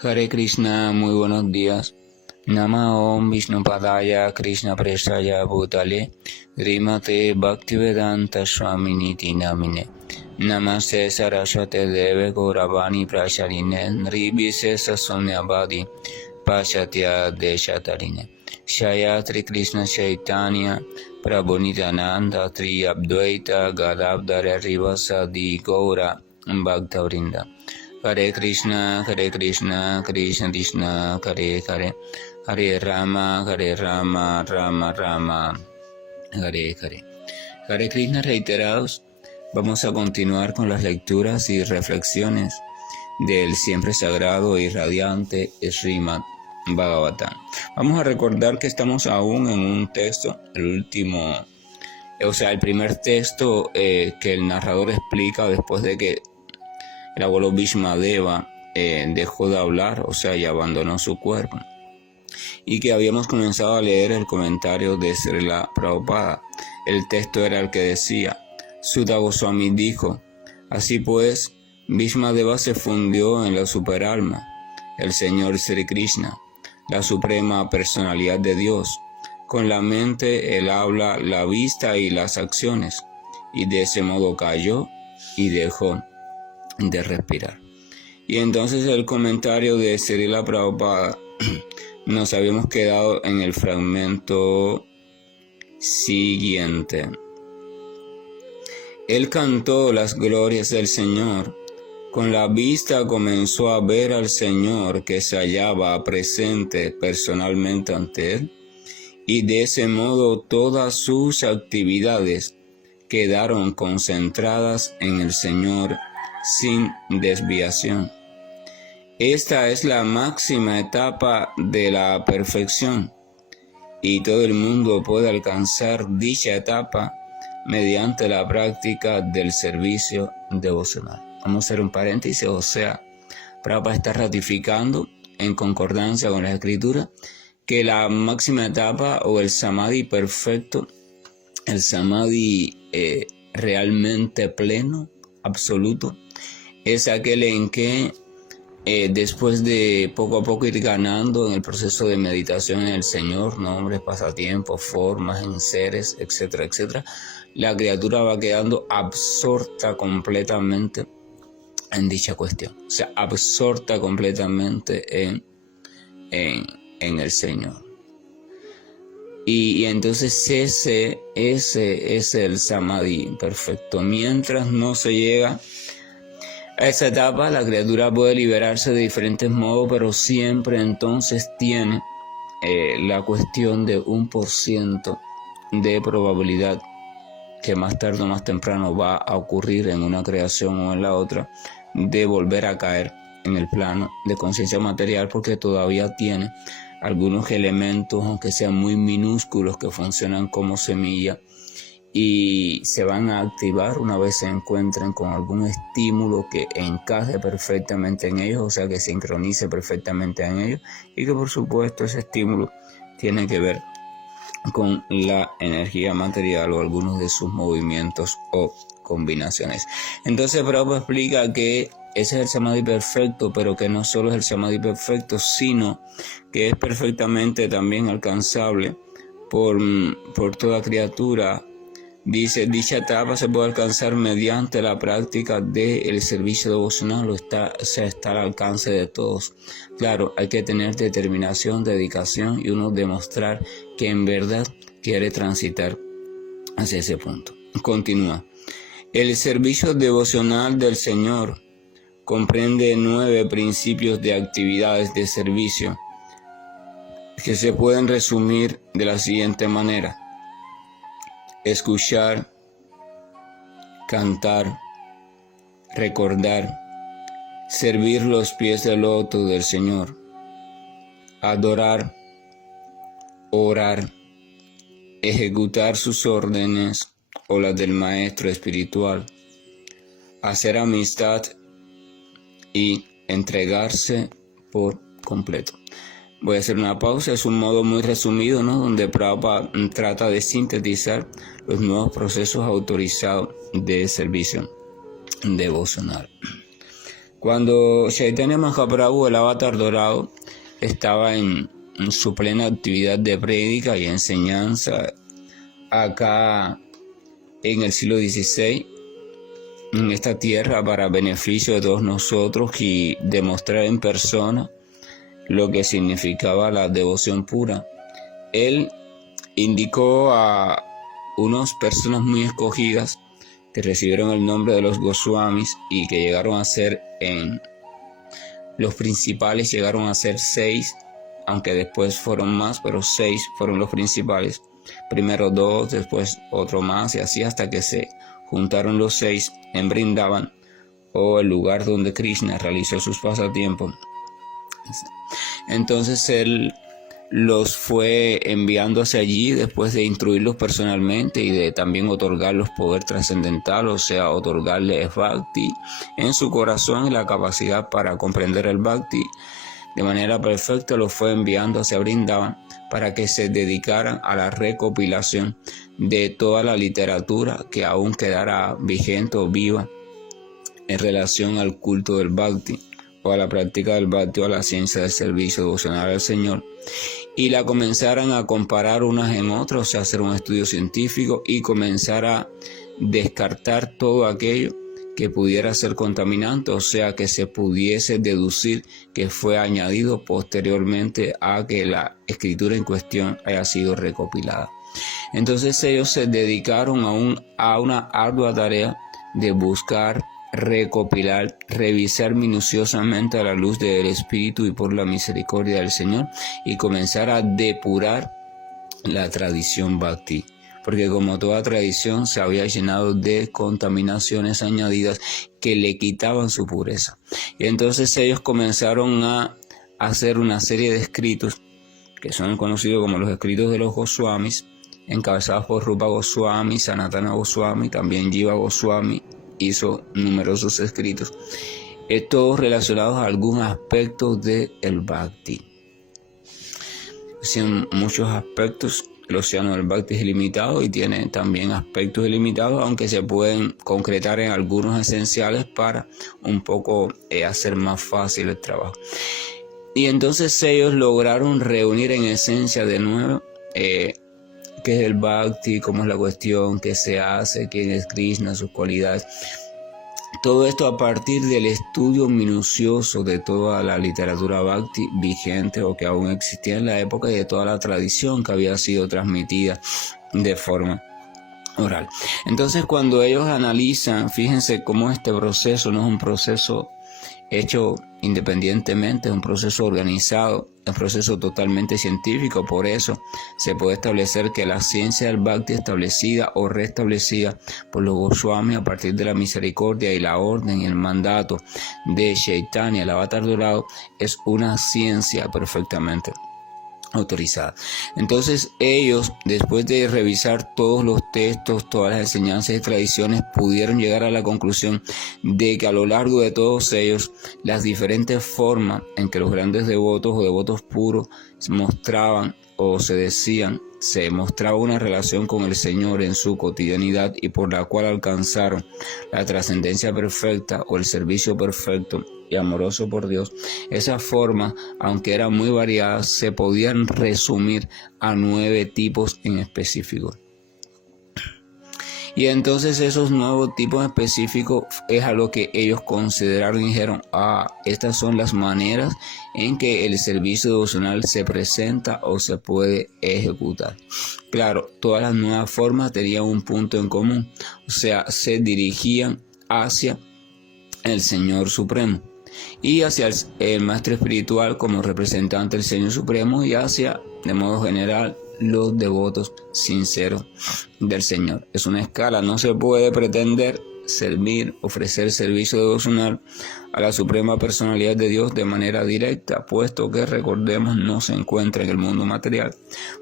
Hare Krishna, muy buenos días. Nama Om Vishnupadaya Krishna Prestaya Bhutale Srimate Bhaktivedanta Swaminiti Namine Namaste Saraswate Deve Gauravani Prasharine Nribhisesa Sonyabadi Pashatya Deshatarine Shayatri Krishna Chaitanya Prabhu Nityananda Tri Abdvaita Gadadhara Rivasadi Gaura Bhaktavrinda. Hare Krishna, Krishna Krishna, Hare Hare, Hare Rama, Rama Rama, Hare Hare. Hare Krishna reiterados, vamos a continuar con las lecturas y reflexiones del siempre sagrado y radiante Srimad Bhagavatam. Vamos a recordar que estamos aún en un texto, el primer texto que el narrador explica después de que el abuelo Bhishmadeva dejó de hablar, y abandonó su cuerpo. Y que habíamos comenzado a leer el comentario de Srila Prabhupada. El texto era el que decía: Sutta Goswami dijo: así pues, Bhishmadeva se fundió en la superalma, el Señor Sri Krishna, la suprema personalidad de Dios. Con la mente él habla, la vista y las acciones, y de ese modo cayó y dejó de respirar. Y entonces el comentario de Srila Prabhupada nos habíamos quedado en el fragmento siguiente. Él cantó las glorias del Señor. Con la vista comenzó a ver al Señor que se hallaba presente personalmente ante él, y de ese modo todas sus actividades quedaron concentradas en el Señor sin desviación. Esta es la máxima etapa de la perfección, y todo el mundo puede alcanzar dicha etapa mediante la práctica del servicio devocional. Vamos a hacer un paréntesis, Prabhupada está ratificando, en concordancia con las escrituras, que la máxima etapa o el samadhi perfecto, el samadhi realmente pleno, absoluto, es aquel en que después de poco a poco ir ganando en el proceso de meditación en el Señor, nombres, pasatiempos, formas, enseres, etcétera, etcétera, la criatura va quedando absorta completamente en dicha cuestión, absorta completamente en el Señor. Y entonces ese es el samadhi perfecto. Mientras no se llega a esa etapa, la criatura puede liberarse de diferentes modos, pero siempre entonces tiene la cuestión de 1% de probabilidad que más tarde o más temprano va a ocurrir en una creación o en la otra, de volver a caer en el plano de conciencia material, porque todavía tiene algunos elementos, aunque sean muy minúsculos, que funcionan como semilla y se van a activar una vez se encuentren con algún estímulo que encaje perfectamente en ellos, que sincronice perfectamente en ellos, y que por supuesto ese estímulo tiene que ver con la energía material o algunos de sus movimientos o combinaciones. Entonces Prabhupada explica que ese es el samadhi perfecto, pero que no solo es el samadhi perfecto, sino que es perfectamente también alcanzable por toda criatura. Dice, dicha etapa se puede alcanzar mediante la práctica del servicio devocional, está al alcance de todos. Claro, hay que tener determinación, dedicación y uno demostrar que en verdad quiere transitar hacia ese punto. Continúa. El servicio devocional del Señor comprende 9 principios de actividades de servicio que se pueden resumir de la siguiente manera: escuchar, cantar, recordar, servir los pies del loto del Señor, adorar, orar, ejecutar sus órdenes o las del maestro espiritual, hacer amistad y entregarse por completo. Voy a hacer una pausa, es un modo muy resumido, donde Prabhupada trata de sintetizar los nuevos procesos autorizados de servicio devocional. Cuando Chaitanya Mahaprabhu, el avatar dorado, estaba en su plena actividad de prédica y enseñanza acá en el siglo XVI, en esta tierra, para beneficio de todos nosotros y demostrar en persona lo que significaba la devoción pura, él indicó a unas personas muy escogidas que recibieron el nombre de los Goswamis y que llegaron a ser los principales, llegaron a ser 6, aunque después fueron más, pero 6 fueron los principales. Primero 2, después otro más, y así hasta que se juntaron los 6 en Vrindavan, o el lugar donde Krishna realizó sus pasatiempos. Entonces él los fue enviando hacia allí después de instruirlos personalmente y de también otorgarles poder trascendental, o sea, otorgarles Bhakti en su corazón y la capacidad para comprender el Bhakti de manera perfecta. Los fue enviando hacia Vrindavan para que se dedicaran a la recopilación de toda la literatura que aún quedara vigente o viva en relación al culto del Bhakti, o a la práctica del Bhakti, o a la ciencia del servicio devocional al Señor, y la comenzaran a comparar unas en otras, o sea, hacer un estudio científico y comenzar a descartar todo aquello que pudiera ser contaminante, o sea, que se pudiese deducir que fue añadido posteriormente a que la escritura en cuestión haya sido recopilada. Entonces ellos se dedicaron a una ardua tarea de buscar, recopilar, revisar minuciosamente a la luz del Espíritu y por la misericordia del Señor, y comenzar a depurar la tradición Bhakti, porque como toda tradición se había llenado de contaminaciones añadidas que le quitaban su pureza. Y entonces ellos comenzaron a hacer una serie de escritos que son conocidos como los escritos de los Goswamis, encabezados por Rupa Goswami, Sanatana Goswami, también Jiva Goswami hizo numerosos escritos, todos relacionados a algún aspecto del Bhakti. En muchos aspectos, el océano del Bhakti es ilimitado y tiene también aspectos ilimitados, aunque se pueden concretar en algunos esenciales para un poco hacer más fácil el trabajo. Y entonces ellos lograron reunir en esencia de nuevo qué es el Bhakti, cómo es la cuestión, qué se hace, quién es Krishna, sus cualidades. Todo esto a partir del estudio minucioso de toda la literatura Bhakti vigente o que aún existía en la época, y de toda la tradición que había sido transmitida de forma oral. Entonces, cuando ellos analizan, fíjense cómo este proceso no es un proceso hecho independientemente, es un proceso organizado, es un proceso totalmente científico. Por eso se puede establecer que la ciencia del Bhakti, establecida o restablecida por los Goswami a partir de la misericordia y la orden y el mandato de Chaitanya, el avatar dorado, es una ciencia perfectamente autorizada. Entonces ellos, después de revisar todos los textos, todas las enseñanzas y tradiciones, pudieron llegar a la conclusión de que a lo largo de todos ellos, las diferentes formas en que los grandes devotos o devotos puros mostraban o se mostraba una relación con el Señor en su cotidianidad, y por la cual alcanzaron la trascendencia perfecta o el servicio perfecto y amoroso por Dios. Esas formas, aunque eran muy variadas, se podían resumir a 9 tipos en específico. Y entonces esos nuevos tipos específicos es a lo que ellos consideraron y dijeron: estas son las maneras en que el servicio devocional se presenta o se puede ejecutar. Claro, todas las nuevas formas tenían un punto en común, o sea, se dirigían hacia el Señor Supremo y hacia el Maestro Espiritual como representante del Señor Supremo, y hacia, de modo general, los devotos sinceros del Señor. Es una escala, no se puede pretender ofrecer servicio devocional a la Suprema Personalidad de Dios de manera directa, puesto que, recordemos, no se encuentra en el mundo material.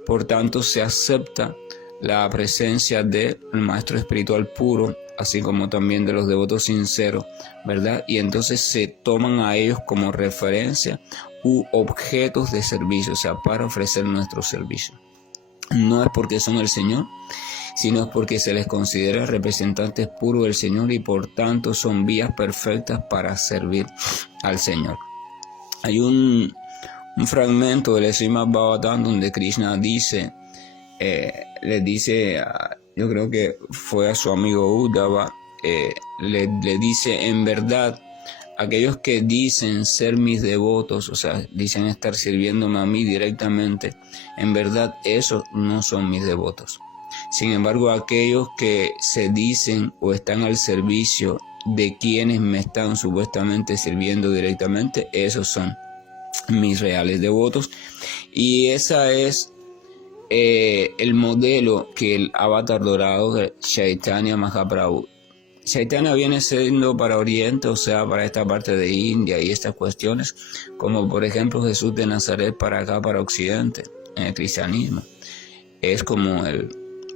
Por tanto, se acepta la presencia del Maestro Espiritual puro, así como también de los devotos sinceros, ¿verdad? Y entonces se toman a ellos como referencia u objetos de servicio, o sea, para ofrecer nuestro servicio. No es porque son el Señor sino porque se les considera representantes puros del Señor y por tanto son vías perfectas para servir al Señor. Hay un fragmento del Srimad Bhagavatam donde Krishna dice, le dice, yo creo que fue a su amigo Uddhava, le dice, en verdad, aquellos que dicen ser mis devotos, o sea, dicen estar sirviéndome a mí directamente, en verdad esos no son mis devotos. Sin embargo, aquellos que se dicen o están al servicio de quienes me están supuestamente sirviendo directamente, esos son mis reales devotos. Y esa es el modelo que el avatar dorado de Chaitanya Mahaprabhu. Chaitanya viene siendo para Oriente, o sea, para esta parte de India y estas cuestiones, como por ejemplo Jesús de Nazaret para acá, para Occidente, en el cristianismo. Es como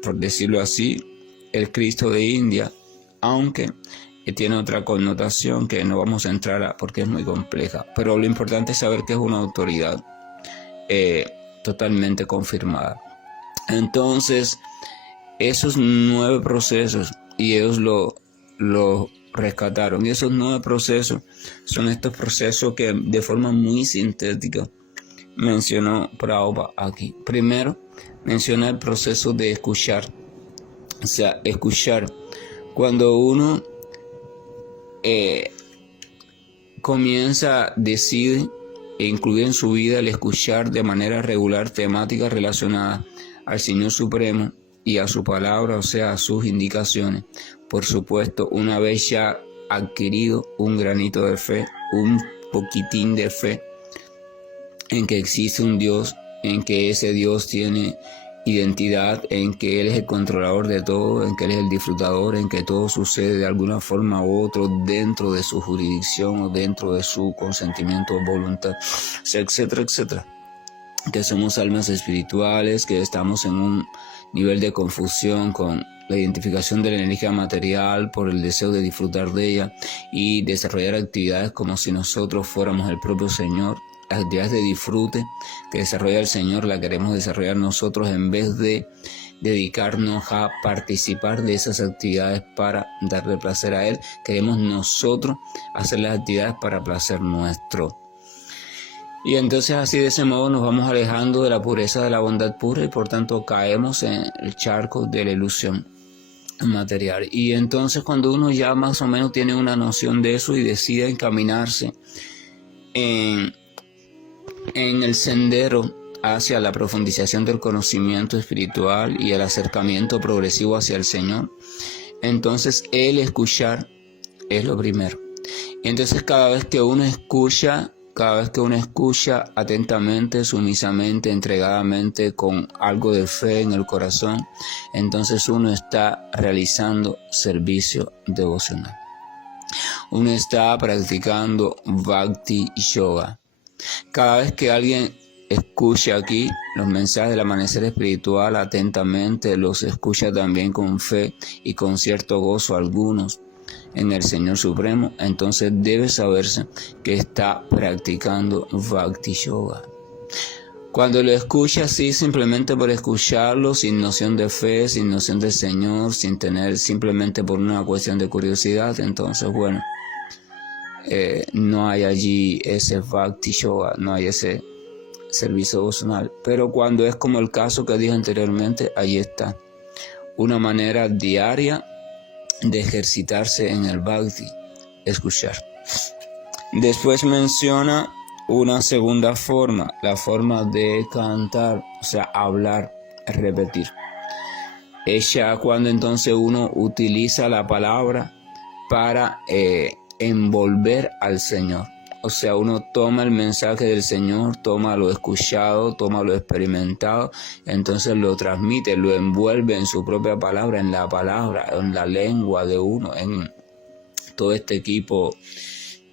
por decirlo así, el Cristo de India, aunque tiene otra connotación que no vamos a entrar a porque es muy compleja. Pero lo importante es saber que es una autoridad totalmente confirmada. Entonces, esos 9 procesos, y ellos lo rescataron, y esos 9 procesos son estos procesos que de forma muy sintética mencionó Prabhupada aquí. Primero, menciona el proceso de escuchar, o sea, escuchar. Cuando uno decide e incluir en su vida el escuchar de manera regular temáticas relacionadas al Señor Supremo y a su palabra, o sea, a sus indicaciones. Por supuesto, una vez ya adquirido un granito de fe, un poquitín de fe en que existe un Dios, en que ese Dios tiene identidad, en que Él es el controlador de todo, en que Él es el disfrutador, en que todo sucede de alguna forma u otra dentro de su jurisdicción o dentro de su consentimiento o voluntad, etcétera, etcétera. Que somos almas espirituales, que estamos en un nivel de confusión con la identificación de la energía material por el deseo de disfrutar de ella y desarrollar actividades como si nosotros fuéramos el propio Señor. Las actividades de disfrute que desarrolla el Señor las queremos desarrollar nosotros en vez de dedicarnos a participar de esas actividades para darle placer a Él. Queremos nosotros hacer las actividades para placer nuestro. Y entonces así de ese modo nos vamos alejando de la pureza de la bondad pura y por tanto caemos en el charco de la ilusión material. Y entonces cuando uno ya más o menos tiene una noción de eso y decide encaminarse en el sendero hacia la profundización del conocimiento espiritual y el acercamiento progresivo hacia el Señor, entonces el escuchar es lo primero. Entonces cada vez que uno escucha atentamente, sumisamente, entregadamente, con algo de fe en el corazón, entonces uno está realizando servicio devocional. Uno está practicando Bhakti Yoga. Cada vez que alguien escucha aquí los mensajes del amanecer espiritual atentamente, los escucha también con fe y con cierto gozo algunos en el Señor Supremo, entonces debe saberse que está practicando Bhakti Yoga. Cuando lo escucha así, simplemente por escucharlo, sin noción de fe, sin noción del Señor, sin tener, simplemente por una cuestión de curiosidad, entonces bueno, no hay allí ese Bhakti Yoga, no hay ese servicio devocional. Pero cuando es como el caso que dije anteriormente, ahí está una manera diaria de ejercitarse en el Bhakti, escuchar. Después menciona una segunda forma, la forma de cantar, o sea, hablar, repetir. Es ya cuando entonces uno utiliza la palabra para envolver al Señor. O sea, uno toma el mensaje del Señor, toma lo escuchado, toma lo experimentado, entonces lo transmite, lo envuelve en su propia palabra, en la lengua de uno, en todo este equipo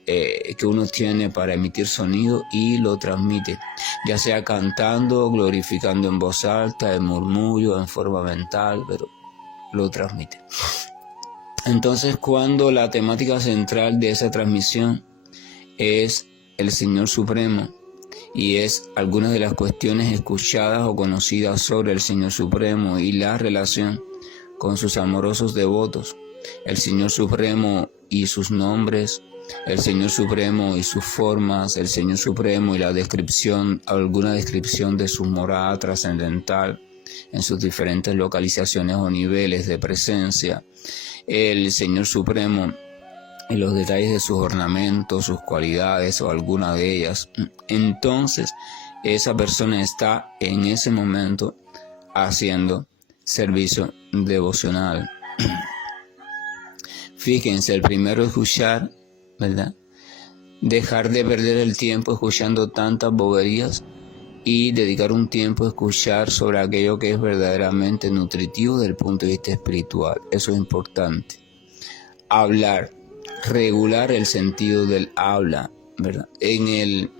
que uno tiene para emitir sonido y lo transmite, ya sea cantando, glorificando en voz alta, en murmullo, en forma mental, pero lo transmite. Entonces, cuando la temática central de esa transmisión es el Señor Supremo y es algunas de las cuestiones escuchadas o conocidas sobre el Señor Supremo y la relación con sus amorosos devotos. El Señor Supremo y sus nombres, el Señor Supremo y sus formas, el Señor Supremo y la descripción, alguna descripción de su morada trascendental en sus diferentes localizaciones o niveles de presencia, el Señor Supremo y los detalles de sus ornamentos, sus cualidades o alguna de ellas. Entonces, esa persona está en ese momento haciendo servicio devocional. Fíjense, el primero es escuchar, ¿verdad? Dejar de perder el tiempo escuchando tantas boberías y dedicar un tiempo a escuchar sobre aquello que es verdaderamente nutritivo desde el punto de vista espiritual. Eso es importante. Hablar, regular el sentido del habla, ¿verdad? En el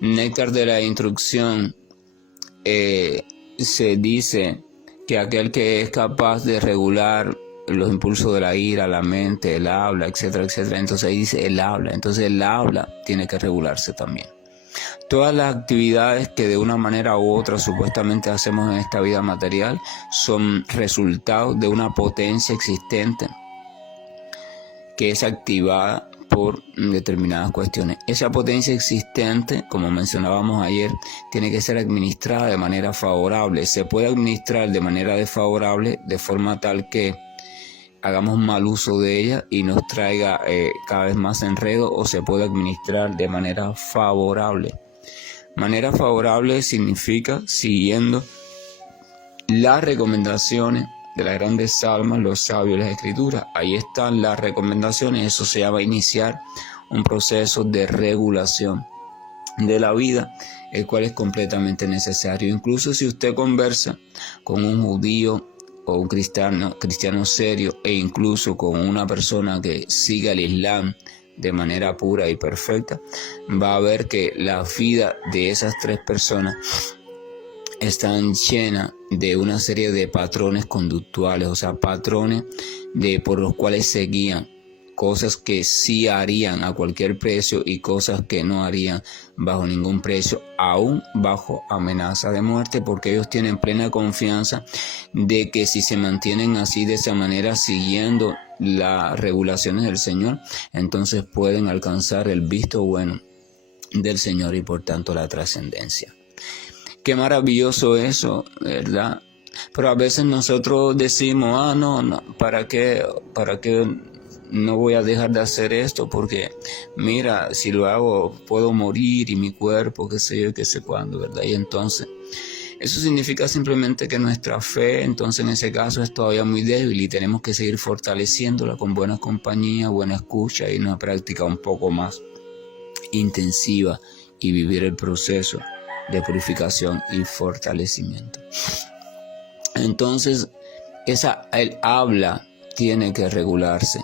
Néctar de la Instrucción se dice que aquel que es capaz de regular los impulsos de la ira, la mente, el habla, etcétera, etcétera. Entonces ahí dice el habla. Entonces el habla tiene que regularse también. Todas las actividades que de una manera u otra supuestamente hacemos en esta vida material son resultados de una potencia existente que es activada por determinadas cuestiones. Esa potencia existente, como mencionábamos ayer, tiene que ser administrada de manera favorable. Se puede administrar de manera desfavorable de forma tal que hagamos mal uso de ella y nos traiga cada vez más enredo, o se puede administrar de manera favorable. Manera favorable significa siguiendo las recomendaciones de las grandes almas, los sabios, las escrituras. Ahí están las recomendaciones. Eso se llama iniciar un proceso de regulación de la vida, el cual es completamente necesario. Incluso si usted conversa con un judío o un cristiano serio, e incluso con una persona que siga el Islam de manera pura y perfecta, va a ver que la vida de esas tres personas están llenas de una serie de patrones conductuales, o sea, patrones por los cuales se guían, cosas que sí harían a cualquier precio y cosas que no harían bajo ningún precio, aún bajo amenaza de muerte, porque ellos tienen plena confianza de que si se mantienen así, de esa manera, siguiendo las regulaciones del Señor, entonces pueden alcanzar el visto bueno del Señor y por tanto la trascendencia. Qué maravilloso eso, ¿verdad? Pero a veces nosotros decimos, no, ¿para qué no voy a dejar de hacer esto? Porque mira, si lo hago puedo morir y mi cuerpo, qué sé yo, qué sé cuándo, ¿verdad? Y entonces eso significa simplemente que nuestra fe, entonces en ese caso, es todavía muy débil y tenemos que seguir fortaleciéndola con buena compañía, buena escucha y una práctica un poco más intensiva y vivir el proceso de purificación y fortalecimiento. Entonces, el habla tiene que regularse.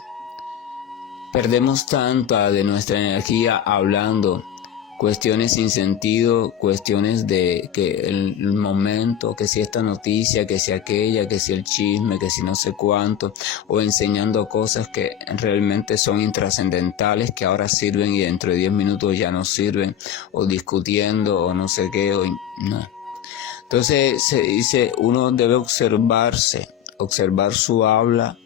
Perdemos tanta de nuestra energía hablando cuestiones sin sentido, cuestiones de que el momento, que si esta noticia, que si aquella, que si el chisme, que si no sé cuánto, o enseñando cosas que realmente son intrascendentales, que ahora sirven y dentro de 10 minutos ya no sirven, o discutiendo, o no sé qué, no. Entonces se dice, uno debe observar su habla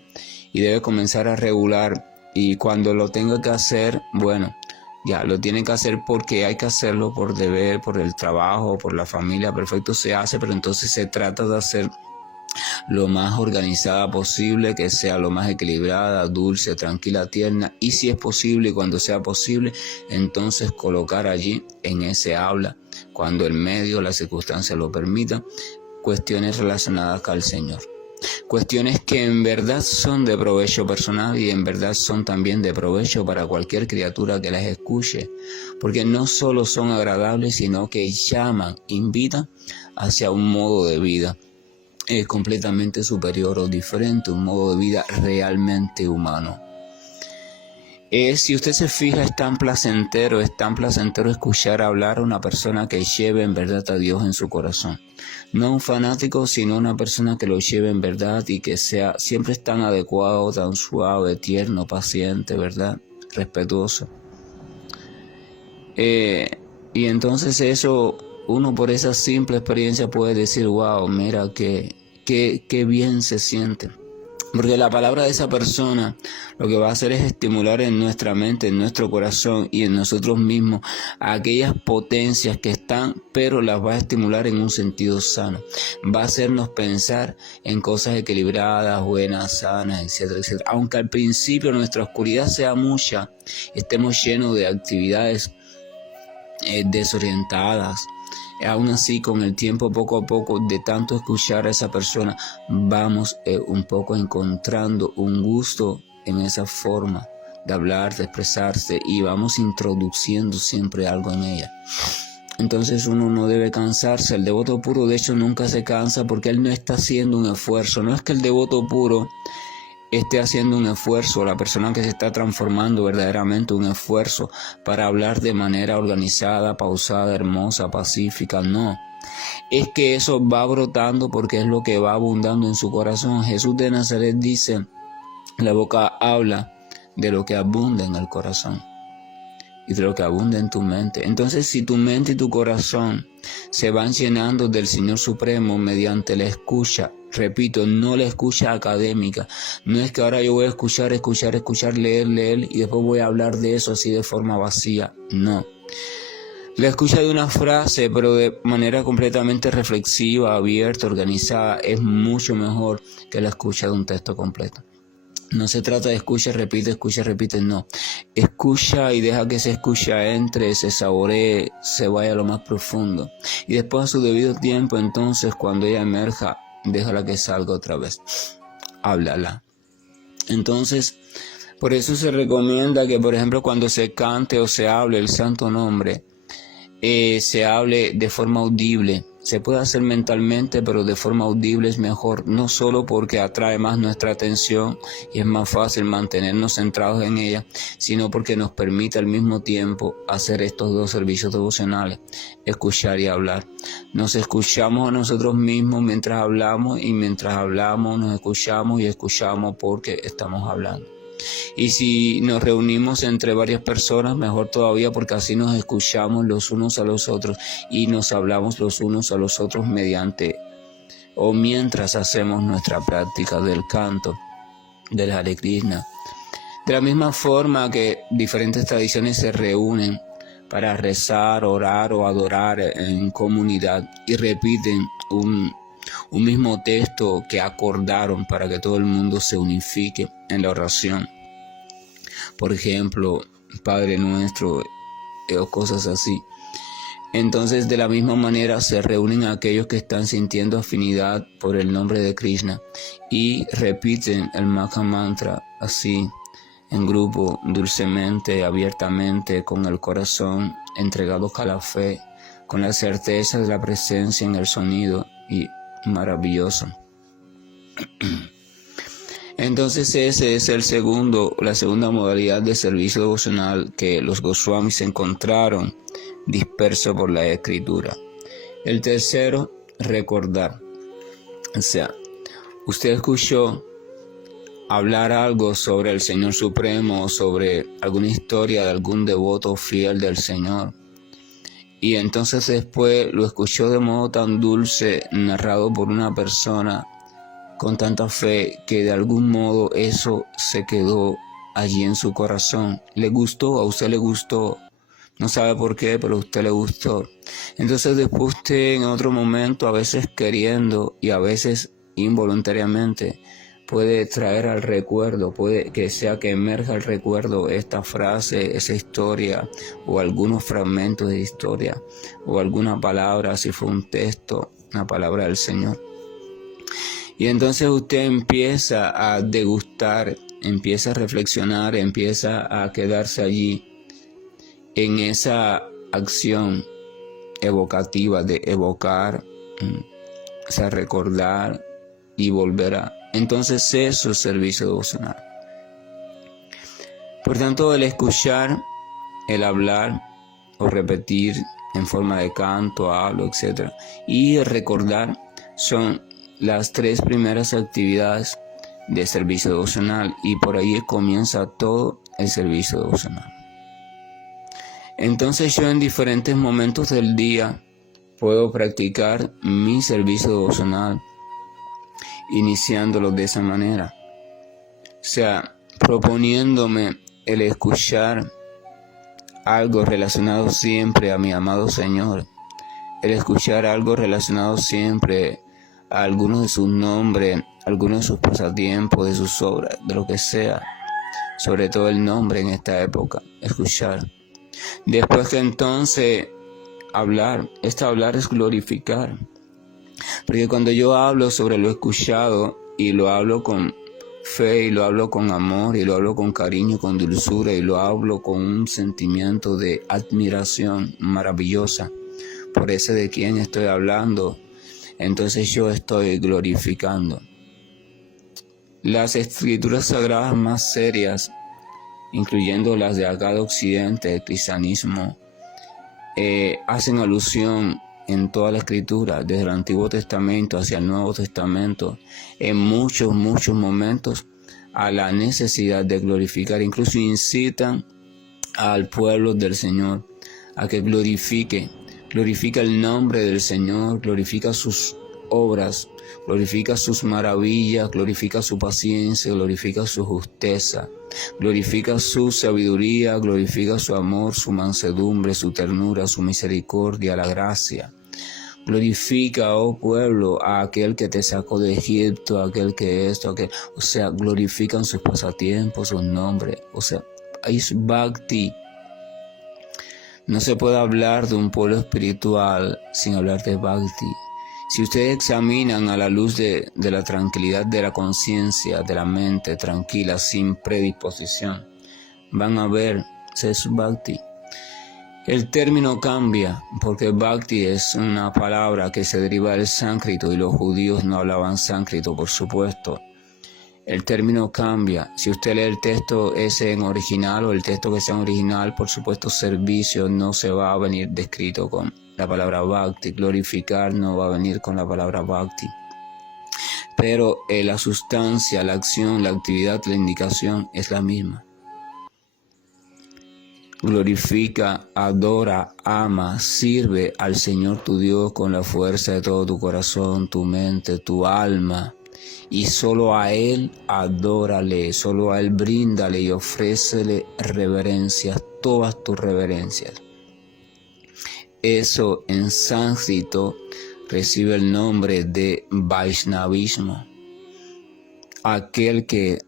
y debe comenzar a regular, y cuando lo tenga que hacer, bueno, ya lo tiene que hacer porque hay que hacerlo por deber, por el trabajo, por la familia, perfecto, se hace, pero entonces se trata de hacer lo más organizada posible, que sea lo más equilibrada, dulce, tranquila, tierna, y si es posible y cuando sea posible, entonces colocar allí en ese habla, cuando el medio, la circunstancia lo permita, cuestiones relacionadas al Señor. Cuestiones que en verdad son de provecho personal y en verdad son también de provecho para cualquier criatura que las escuche, porque no solo son agradables, sino que llaman, invitan hacia un modo de vida completamente superior o diferente, un modo de vida realmente humano. Si usted se fija, es tan placentero escuchar hablar a una persona que lleve en verdad a Dios en su corazón. No un fanático, sino una persona que lo lleve en verdad y que sea siempre tan adecuado, tan suave, tierno, paciente, ¿verdad? Respetuoso. Y entonces eso, uno por esa simple experiencia puede decir, wow, mira qué bien se siente. Porque la palabra de esa persona lo que va a hacer es estimular en nuestra mente, en nuestro corazón y en nosotros mismos aquellas potencias que están, pero las va a estimular en un sentido sano. Va a hacernos pensar en cosas equilibradas, buenas, sanas, etcétera, etcétera. Aunque al principio nuestra oscuridad sea mucha, estemos llenos de actividades desorientadas, aún así con el tiempo, poco a poco, de tanto escuchar a esa persona, vamos un poco encontrando un gusto en esa forma de hablar, de expresarse, y vamos introduciendo siempre algo en ella. Entonces uno no debe cansarse. El devoto puro de hecho nunca se cansa, porque él no está haciendo un esfuerzo. No es que el devoto puro esté haciendo un esfuerzo, la persona que se está transformando verdaderamente un esfuerzo para hablar de manera organizada, pausada, hermosa, pacífica, no. Es que eso va brotando porque es lo que va abundando en su corazón. Jesús de Nazaret dice, la boca habla de lo que abunda en el corazón y de lo que abunda en tu mente. Entonces, si tu mente y tu corazón se van llenando del Señor Supremo mediante la escucha, repito, no la escucha académica, no es que ahora yo voy a escuchar, leer y después voy a hablar de eso así de forma vacía, no. La escucha de una frase, pero de manera completamente reflexiva, abierta, organizada, es mucho mejor que la escucha de un texto completo. No se trata de escucha, repite, no. Escucha y deja que esa escucha entre, se saboree, se vaya a lo más profundo. Y después a su debido tiempo, entonces, cuando ella emerja, déjala que salga otra vez. Háblala. Entonces, por eso se recomienda que, por ejemplo, cuando se cante o se hable el santo nombre, se hable de forma audible. Se puede hacer mentalmente, pero de forma audible es mejor, no solo porque atrae más nuestra atención y es más fácil mantenernos centrados en ella, sino porque nos permite al mismo tiempo hacer estos dos servicios devocionales, escuchar y hablar. Nos escuchamos a nosotros mismos mientras hablamos, y mientras hablamos nos escuchamos y escuchamos porque estamos hablando. Y si nos reunimos entre varias personas, mejor todavía, porque así nos escuchamos los unos a los otros y nos hablamos los unos a los otros mediante o mientras hacemos nuestra práctica del canto, del Hare Krishna. De la misma forma que diferentes tradiciones se reúnen para rezar, orar o adorar en comunidad y repiten un mismo texto que acordaron para que todo el mundo se unifique en la oración. Por ejemplo, Padre Nuestro o cosas así. Entonces, de la misma manera se reúnen aquellos que están sintiendo afinidad por el nombre de Krishna y repiten el Maha Mantra así, en grupo, dulcemente, abiertamente, con el corazón entregados a la fe, con la certeza de la presencia en el sonido, y maravilloso. Entonces ese es la segunda modalidad de servicio devocional que los Goswamis encontraron disperso por la escritura. El tercero, recordar. O sea, usted escuchó hablar algo sobre el Señor Supremo o sobre alguna historia de algún devoto fiel del Señor, y entonces después lo escuchó de modo tan dulce, narrado por una persona con tanta fe, que de algún modo eso se quedó allí en su corazón. Le gustó, a usted le gustó, no sabe por qué, pero a usted le gustó. Entonces después usted en otro momento, a veces queriendo y a veces involuntariamente, puede traer al recuerdo, puede que sea que emerja al recuerdo esta frase, esa historia, o algunos fragmentos de historia, o alguna palabra, si fue un texto, una palabra del Señor. Y entonces usted empieza a degustar, empieza a reflexionar, empieza a quedarse allí en esa acción evocativa de evocar, o sea, recordar y volver a. Entonces eso es servicio devocional. Por tanto, el escuchar, el hablar o repetir en forma de canto, hablo, etc. y el recordar son las tres primeras actividades de servicio devocional, y por ahí comienza todo el servicio devocional. Entonces yo en diferentes momentos del día puedo practicar mi servicio devocional iniciándolo de esa manera. sea, proponiéndome el escuchar algo relacionado siempre a mi amado Señor, el escuchar algo relacionado siempre a algunos de sus nombres, algunos de sus pasatiempos, de sus obras, de lo que sea, sobre todo el nombre en esta época, escuchar. Después que entonces hablar es glorificar, porque cuando yo hablo sobre lo escuchado y lo hablo con fe y lo hablo con amor y lo hablo con cariño, con dulzura y lo hablo con un sentimiento de admiración maravillosa por ese de quien estoy hablando, entonces yo estoy glorificando. Las escrituras sagradas más serias, incluyendo las de acá de Occidente, el cristianismo, hacen alusión en toda la escritura, desde el Antiguo Testamento hacia el Nuevo Testamento, en muchos momentos, a la necesidad de glorificar. Incluso incitan al pueblo del Señor a que glorifica el nombre del Señor, glorifica sus obras, glorifica sus maravillas, glorifica su paciencia, glorifica su justeza, glorifica su sabiduría, glorifica su amor, su mansedumbre, su ternura, su misericordia, la gracia. Glorifica, oh pueblo, a aquel que te sacó de Egipto, a aquel que esto, aquel. O sea, glorifican sus pasatiempos, sus nombres. O sea, es Bhakti. No se puede hablar de un pueblo espiritual sin hablar de Bhakti. Si ustedes examinan a la luz de la tranquilidad de la conciencia, de la mente tranquila, sin predisposición, van a ver, es Bhakti. El término cambia, porque Bhakti es una palabra que se deriva del sánscrito y los judíos no hablaban sánscrito, por supuesto. El término cambia. Si usted lee el texto ese en original o el texto que sea en original, por supuesto servicio no se va a venir descrito con la palabra Bhakti. Glorificar no va a venir con la palabra Bhakti. Pero la sustancia, la acción, la actividad, la indicación es la misma. Glorifica, adora, ama, sirve al Señor tu Dios con la fuerza de todo tu corazón, tu mente, tu alma. Y solo a Él adórale, solo a Él bríndale y ofrécele reverencias, todas tus reverencias. Eso en sánscrito recibe el nombre de Vaishnavismo. Aquel que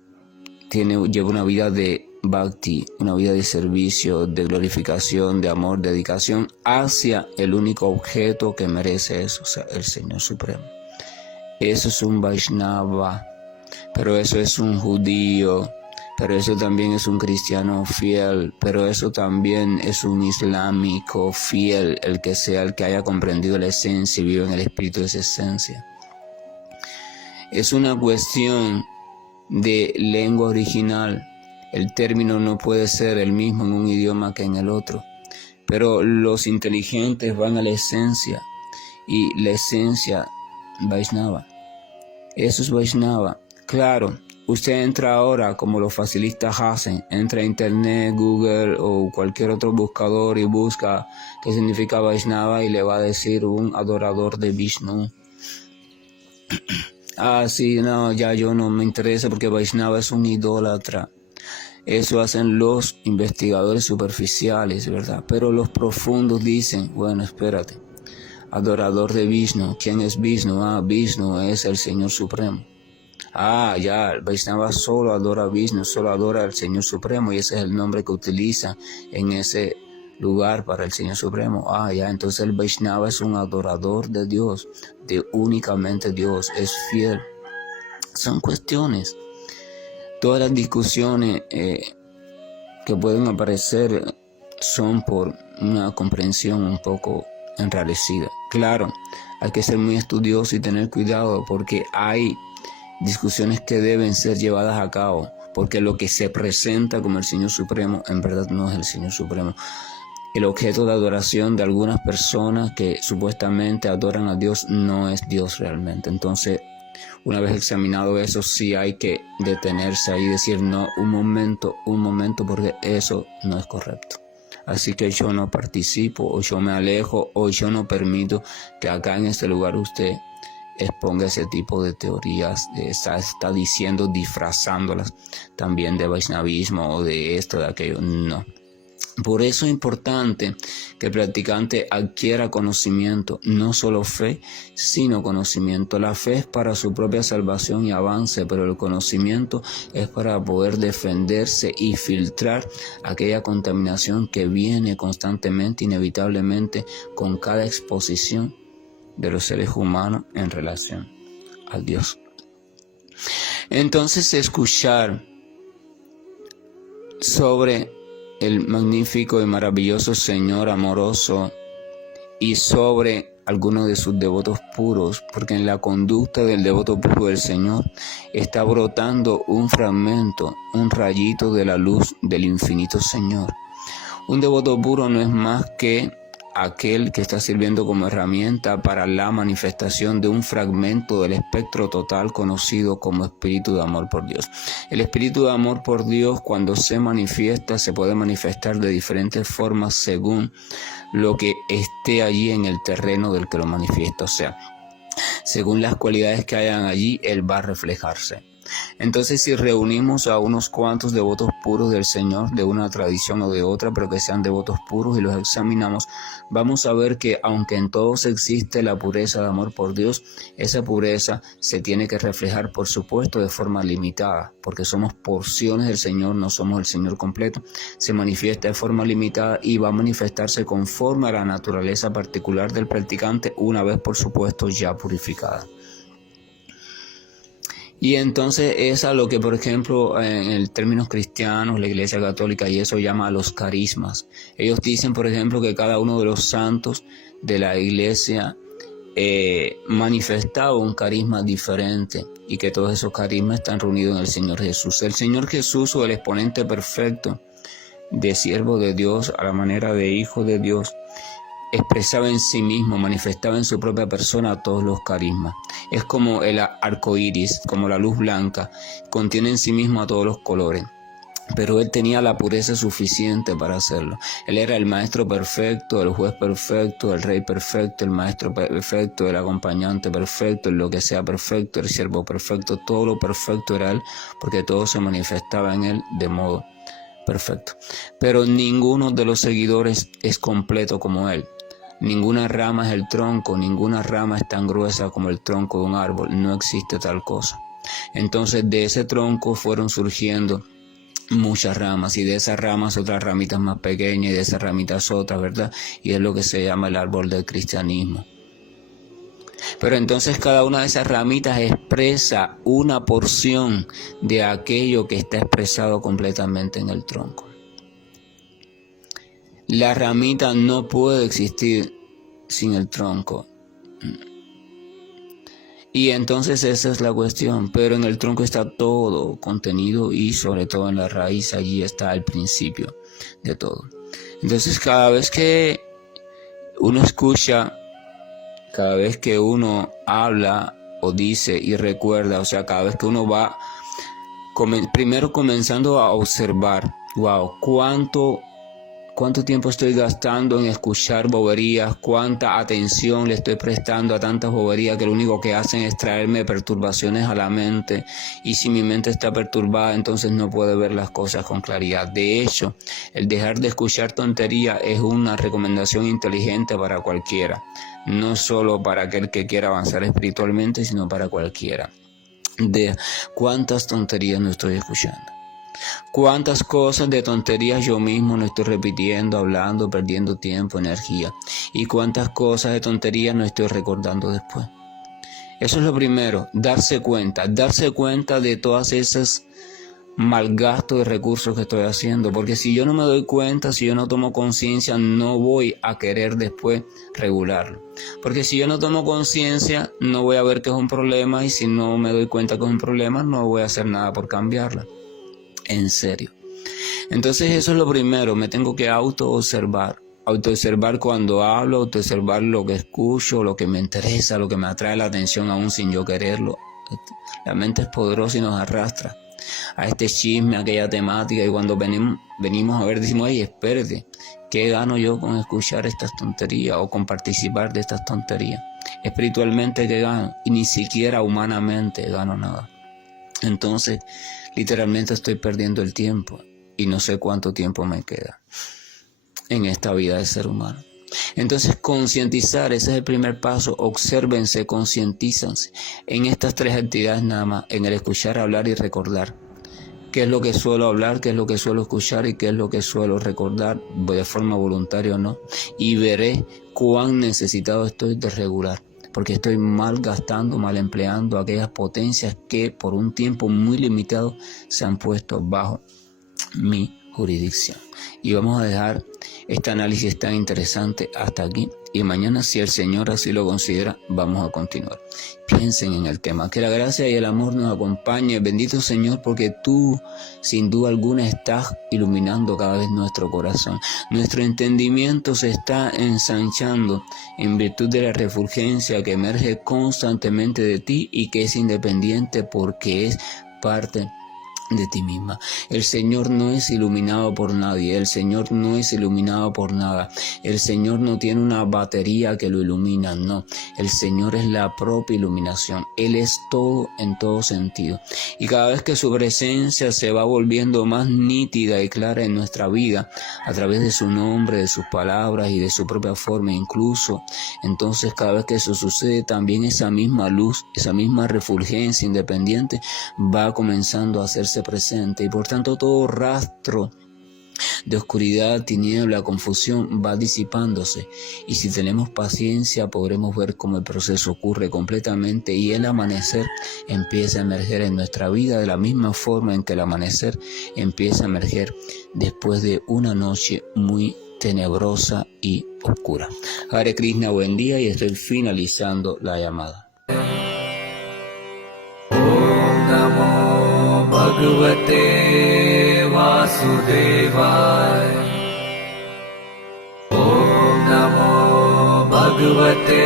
lleva una vida de Bhakti, una vida de servicio, de glorificación, de amor, dedicación hacia el único objeto que merece eso, o sea, el Señor Supremo. Eso es un Vaishnava, pero eso es un judío, pero eso también es un cristiano fiel, pero eso también es un islámico fiel, el que haya comprendido la esencia y vive en el espíritu de esa esencia. Es una cuestión de lengua original. El término no puede ser el mismo en un idioma que en el otro, pero los inteligentes van a la esencia, y la esencia Vaishnava. Eso es Vaishnava. Claro, usted entra ahora, como los facilistas hacen, entra a internet, Google o cualquier otro buscador y busca qué significa Vaishnava y le va a decir un adorador de Vishnu. Sí, no, ya yo no me interesa porque Vaishnava es un idólatra. Eso hacen los investigadores superficiales, ¿verdad? Pero los profundos dicen, bueno, espérate, adorador de Vishnu. ¿Quién es Vishnu? Vishnu es el Señor Supremo. Ya, el Vaishnava solo adora a Vishnu, solo adora al Señor Supremo, y ese es el nombre que utiliza en ese lugar para el Señor Supremo. Entonces el Vaishnava es un adorador de Dios, de únicamente Dios, es fiel. Son cuestiones. Todas las discusiones que pueden aparecer son por una comprensión un poco enrarecida. Claro, hay que ser muy estudioso y tener cuidado porque hay discusiones que deben ser llevadas a cabo, porque lo que se presenta como el Señor Supremo en verdad no es el Señor Supremo. El objeto de adoración de algunas personas que supuestamente adoran a Dios no es Dios realmente. Entonces, una vez examinado eso, sí hay que detenerse ahí y decir, no, un momento, porque eso no es correcto. Así que yo no participo, o yo me alejo, o yo no permito que acá en este lugar usted exponga ese tipo de teorías, está diciendo, disfrazándolas también de vaishnavismo o de esto, de aquello. No. Por eso es importante que el practicante adquiera conocimiento, no solo fe, sino conocimiento. La fe es para su propia salvación y avance, pero el conocimiento es para poder defenderse y filtrar aquella contaminación que viene constantemente, inevitablemente, con cada exposición de los seres humanos en relación a Dios. Entonces, escuchar sobre el magnífico y maravilloso Señor amoroso y sobre algunos de sus devotos puros, porque en la conducta del devoto puro del Señor está brotando un fragmento, un rayito de la luz del infinito Señor. Un devoto puro no es más que aquel que está sirviendo como herramienta para la manifestación de un fragmento del espectro total conocido como espíritu de amor por Dios. El espíritu de amor por Dios, cuando se manifiesta, se puede manifestar de diferentes formas según lo que esté allí en el terreno del que lo manifiesta. O sea, según las cualidades que hayan allí, Él va a reflejarse. Entonces, si reunimos a unos cuantos devotos puros del Señor, de una tradición o de otra, pero que sean devotos puros, y los examinamos, vamos a ver que aunque en todos existe la pureza de amor por Dios, esa pureza se tiene que reflejar, por supuesto, de forma limitada, porque somos porciones del Señor, no somos el Señor completo. Se manifiesta de forma limitada y va a manifestarse conforme a la naturaleza particular del practicante, una vez, por supuesto, ya purificada. Y entonces es a lo que, por ejemplo, en términos cristianos, la Iglesia Católica y eso llama a los carismas. Ellos dicen, por ejemplo, que cada uno de los santos de la Iglesia manifestaba un carisma diferente y que todos esos carismas están reunidos en el Señor Jesús. El Señor Jesús, o el exponente perfecto de siervo de Dios a la manera de hijo de Dios, expresaba en sí mismo, manifestaba en su propia persona todos los carismas. Es como el arco iris, como la luz blanca, contiene en sí mismo a todos los colores. Pero él tenía la pureza suficiente para hacerlo. Él era el maestro perfecto, el juez perfecto, el rey perfecto, el maestro perfecto, el acompañante perfecto, el lo que sea perfecto, el siervo perfecto, todo lo perfecto era él, porque todo se manifestaba en él de modo perfecto. Pero ninguno de los seguidores es completo como él. Ninguna rama es el tronco, ninguna rama es tan gruesa como el tronco de un árbol, no existe tal cosa. Entonces de ese tronco fueron surgiendo muchas ramas, y de esas ramas otras ramitas más pequeñas, y de esas ramitas otras, ¿verdad? Y es lo que se llama el árbol del cristianismo. Pero entonces cada una de esas ramitas expresa una porción de aquello que está expresado completamente en el tronco. La ramita no puede existir sin el tronco. Y entonces esa es la cuestión, pero en el tronco está todo contenido y sobre todo en la raíz, allí está el principio de todo. Entonces cada vez que uno escucha, cada vez que uno habla o dice y recuerda, o sea, cada vez que uno va primero comenzando a observar, wow, ¿cuánto tiempo estoy gastando en escuchar boberías? ¿Cuánta atención le estoy prestando a tantas boberías que lo único que hacen es traerme perturbaciones a la mente? Y si mi mente está perturbada, entonces no puedo ver las cosas con claridad. De hecho, el dejar de escuchar tonterías es una recomendación inteligente para cualquiera. No solo para aquel que quiera avanzar espiritualmente, sino para cualquiera. De cuántas tonterías no estoy escuchando. Cuántas cosas de tonterías yo mismo no estoy repitiendo, hablando, perdiendo tiempo, energía. Y cuántas cosas de tonterías no estoy recordando después. Eso es lo primero, darse cuenta de todas esas malgastos de recursos que estoy haciendo. Porque si yo no me doy cuenta, si yo no tomo conciencia, no voy a querer después regularlo. Porque si yo no tomo conciencia, no voy a ver que es un problema, y si no me doy cuenta que es un problema, no voy a hacer nada por cambiarla. En serio. Entonces eso es lo primero, me tengo que autoobservar cuando hablo, autoobservar lo que escucho, lo que me interesa, lo que me atrae la atención aún sin yo quererlo. La mente es poderosa y nos arrastra a este chisme, a aquella temática, y cuando venimos a ver decimos, ay, espérate, ¿qué gano yo con escuchar estas tonterías o con participar de estas tonterías? espiritualmente que gano y ni siquiera humanamente gano nada. Entonces, literalmente estoy perdiendo el tiempo y no sé cuánto tiempo me queda en esta vida de ser humano. Entonces, concientizar, ese es el primer paso. Obsérvense, concientízanse en estas 3 actividades nada más, en el escuchar, hablar y recordar. ¿Qué es lo que suelo hablar? ¿Qué es lo que suelo escuchar? ¿Y qué es lo que suelo recordar? De forma voluntaria o no. Y veré cuán necesitado estoy de regular, porque estoy mal gastando, mal empleando aquellas potencias que por un tiempo muy limitado se han puesto bajo mi jurisdicción. Y vamos a dejar este análisis tan interesante hasta aquí, y mañana, si el Señor así lo considera, vamos a continuar. Piensen en el tema. Que la gracia y el amor nos acompañe. Bendito Señor, porque tú sin duda alguna estás iluminando cada vez nuestro corazón. Nuestro entendimiento se está ensanchando en virtud de la refulgencia que emerge constantemente de ti y que es independiente porque es parte de ti misma. El Señor no es iluminado por nadie, el Señor no es iluminado por nada, el Señor no tiene una batería que lo ilumina, no, el Señor es la propia iluminación, Él es todo en todo sentido, y cada vez que su presencia se va volviendo más nítida y clara en nuestra vida, a través de su nombre, de sus palabras y de su propia forma incluso, entonces cada vez que eso sucede, también esa misma luz, esa misma refulgencia independiente va comenzando a hacerse presente, y por tanto todo rastro de oscuridad, tiniebla, confusión va disipándose, y si tenemos paciencia podremos ver cómo el proceso ocurre completamente y el amanecer empieza a emerger en nuestra vida de la misma forma en que el amanecer empieza a emerger después de una noche muy tenebrosa y oscura. Hare Krishna, buen día, y estoy finalizando la llamada. Bhagavate Vasudevaya. Om Namo Bhagavate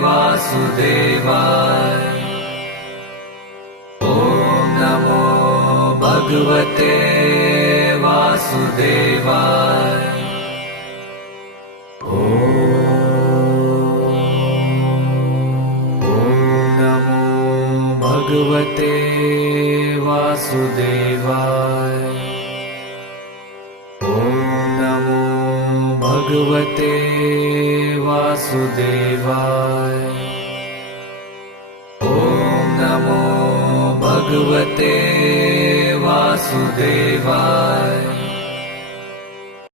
Vasudevaya. Om Namo Bhagavate Vasudevaya. Om Namo Bhagavate Vasudevaya. Om Namo Bhagavate Vasudevaya. Om Namo Bhagavate Vasudevaya.